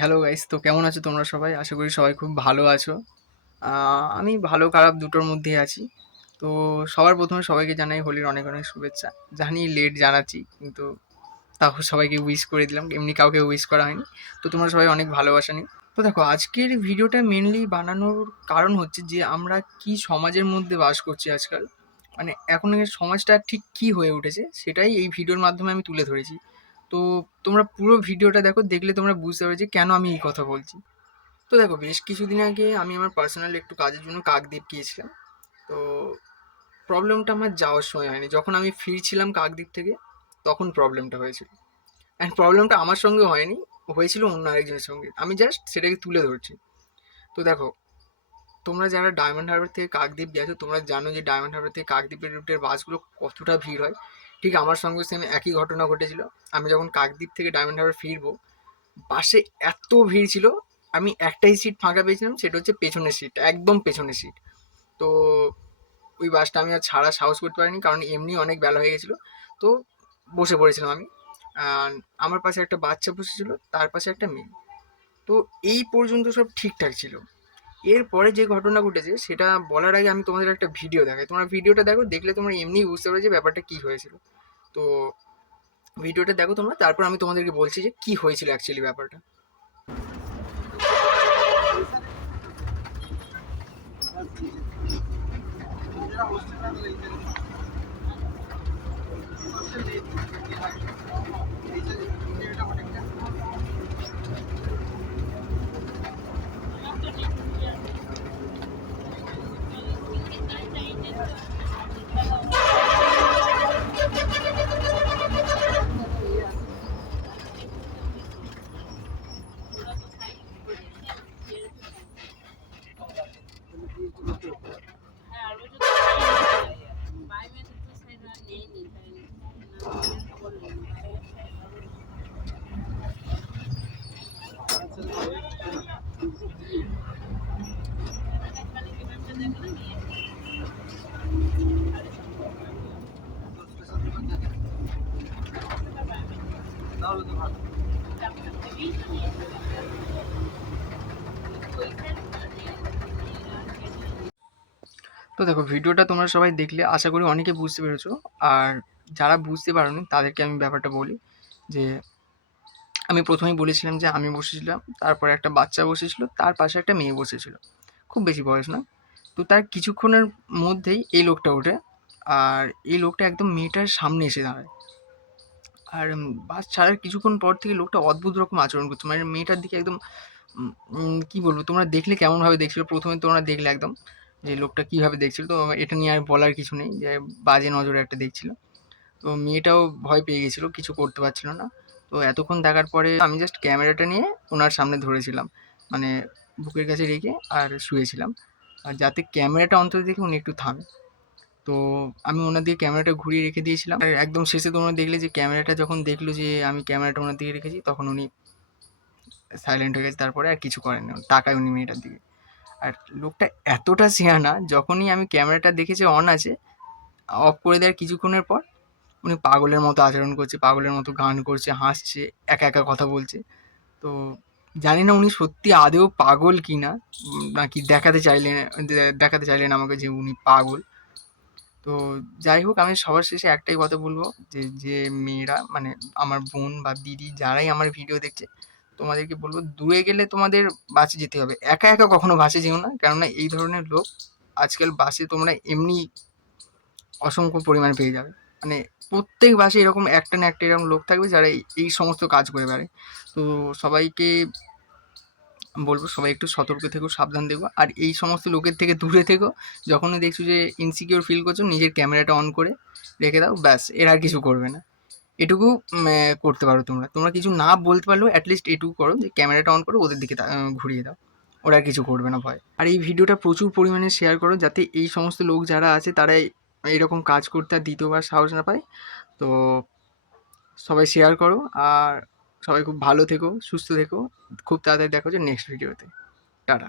Hello guys, তো কেমন আছো তোমরা সবাই? আশা করি সবাই খুব ভালো আছো। আমি ভালো খারাপ দুটোর মধ্যেই আছি। তো সবার প্রথমে সবাইকে জানাই হোলির অনেক অনেক শুভেচ্ছা। জানি লেট জানাচ্ছি, কিন্তু তাও সবাইকে উইশ করে দিলাম। এমনি কাউকে উইশ করা হয়নি। তো তোমরা সবাই অনেক ভালোবাসা নিও। তো দেখো, আজকের ভিডিওটা মেনলি বানানোর কারণ হচ্ছে যে আমরা কি সমাজের মধ্যে বাস করছি আজকাল। মানে এখনের সমাজটা ঠিক কি হয়ে উঠেছে সেটাই এই ভিডিওর মাধ্যমে আমি তুলে ধরেছি। তো তোমরা পুরো ভিডিওটা দেখো, দেখলে তোমরা বুঝতে পারবে যে কেন আমি এই কথা বলছি। তো দেখো, বেশ কিছুদিন আগে আমি আমার পার্সোনাল একটু কাজের জন্য কাকদ্বীপ গিয়েছিলাম। তো প্রবলেমটা আমার যাওয়ার সময় হয়নি, যখন আমি ফিরছিলাম কাকদ্বীপ থেকে তখন প্রবলেমটা হয়েছিল। অ্যান্ড প্রবলেমটা আমার সঙ্গে হয়নি, হয়েছিল অন্য আরেকজনের সঙ্গে। আমি জাস্ট সেটাকে তুলে ধরছি। তো দেখো, তোমরা যারা ডায়মন্ড হারবার থেকে কাকদ্বীপ গেছো তোমরা জানো যে ডায়মন্ড হারবার থেকে কাকদ্বীপের রুটের বাসগুলো কতটা ভিড় হয়। ঠিক আমার সঙ্গে সেম একই ঘটনা ঘটেছিল। আমি যখন কাকদ্বীপ থেকে ডায়মন্ড হারবার ফিরবো, বাসে এত ভিড় ছিল, আমি একটাই সিট ফাঁকা পেয়েছিলাম, সেটা হচ্ছে পেছনের সিট, একদম পেছনের সিট। তো ওই বাসটা আমি আর ছাড়া সাহস করতে পারিনি, কারণ এমনি অনেক বেলা হয়ে গেছিলো। তো বসে পড়েছিলাম আমি। আর আমার পাশে একটা বাচ্চা বসেছিল, তার পাশে একটা মেয়ে। তো এই পর্যন্ত সব ঠিকঠাক ছিল। এরপরে যে ঘটনা ঘটেছে সেটা বলার আগে আমি তোমাদের একটা ভিডিও দেখাই। তোমরা ভিডিওটা দেখো, দেখলে তোমরা এমনিই বুঝতে পারবে যে ব্যাপারটা কী হয়েছিল। তো ভিডিওটা দেখো তোমরা, তারপর আমি তোমাদেরকে বলছি যে কী হয়েছিল অ্যাকচুয়ালি ব্যাপারটা। তো দেখো, ভিডিওটা তোমরা সবাই দেখলে আশা করি অনেকে বুঝতে পেরেছো। আর যারা বুঝতে পারোনি তাদেরকে আমি ব্যাপারটা বলি যে আমি প্রথমেই বলেছিলাম যে আমি বসেছিলাম, তারপরে একটা বাচ্চা বসেছিল, তার পাশে একটা মেয়ে বসেছিল। খুব বেশি বয়স না। তো তার কিছুক্ষণের মধ্যেই এই লোকটা ওঠে, আর এই লোকটা একদম মেয়েটার সামনে এসে দাঁড়ায়। আর বাস ছাড়ার কিছুক্ষণ পর থেকে লোকটা অদ্ভুত রকম আচরণ করছে, মানে মেয়েটার দিকে একদম কি বলবো, তোমরা দেখলে কেমনভাবে দেখছিল প্রথমে তোমরা দেখলে একদম যে লোকটা কীভাবে দেখছিল। তো এটা নিয়ে আর বলার কিছু নেই যে বাজে নজরে একটা দেখছিল। তো মেয়েটাও ভয় পেয়ে গেছিলো, কিছু করতে পারছিল না। তো এতক্ষণ দেখার পরে আমি জাস্ট ক্যামেরাটা নিয়ে ওনার সামনে ধরেছিলাম, মানে বুকের কাছে রেখে আর শুয়েছিলাম, আর যাতে ক্যামেরাটা অন্তত দেখে উনি একটু থামে। তো আমি ওনার দিকে ক্যামেরাটা ঘুরিয়ে রেখে দিয়েছিলাম, আর একদম শেষে তোমরা দেখলে যে ক্যামেরাটা যখন দেখলো যে আমি ক্যামেরাটা ওনার দিকে রেখেছি, তখন উনি সাইলেন্ট হয়ে গেছে। তারপরে আর কিছু করেন না, তাকায় উনি মেয়েটার দিকে। আর লোকটা এতটা সিয়ানা, যখনই আমি ক্যামেরাটা দেখেছি অন আছে, অফ করে দেওয়ার কিছুক্ষণের পর উনি পাগলের মতো আচরণ করছে, পাগলের মতো গান করছে, হাসছে, একা একা কথা বলছে। তো জানি না উনি সত্যি আদেও পাগল কি না, নাকি দেখাতে চাইলেন আমাকে যে উনি পাগল। তো যাই হোক, আমি সবার শেষে একটাই কথা বলবো যে যে মেয়েরা, মানে আমার বোন বা দিদি যারাই আমার ভিডিও দেখছে, তোমাদেরকে বলবো দূরে গেলে তোমাদের বাসে যেতে হবে, একা একা কখনো বাসে যেও না। কেননা এই ধরনের লোক আজকাল বাসে তোমরা এমনি অসংখ্য পরিমাণে পেয়ে যাবে। মানে প্রত্যেক বাসে এরকম একটা না একটা এরকম লোক থাকবে যারা এই সমস্ত কাজ করে বেড়ায়। তো সবাইকে বলবো সবাই একটু সতর্ক থেকো, সাবধান থেকো, আর এই সমস্ত লোকের থেকে দূরে থেকো। যখনই দেখছো যে ইনসিকিউর ফিল করছো, নিজের ক্যামেরাটা অন করে রেখে দাও, ব্যাস, এর আর কিছু করবে না। এটুকু করতে পারো তোমরা। তোমরা কিছু না বলতে পারলেও অ্যাটলিস্ট এটুকু করো যে ক্যামেরাটা অন করে ওদের দিকে ঘুরিয়ে দাও, ওরা আর কিছু করবে না ভয়। আর এই ভিডিওটা প্রচুর পরিমাণে শেয়ার করো, যাতে এই সমস্ত লোক যারা আছে তারা এইরকম কাজ করতে আর দ্বিতীয়বার সাহস না পায়। তো সবাই শেয়ার করো, আর সবাই খুব ভালো থেকো, সুস্থ থেকো। খুব তাড়াতাড়ি দেখা হচ্ছে নেক্সট ভিডিওতে। টাটা।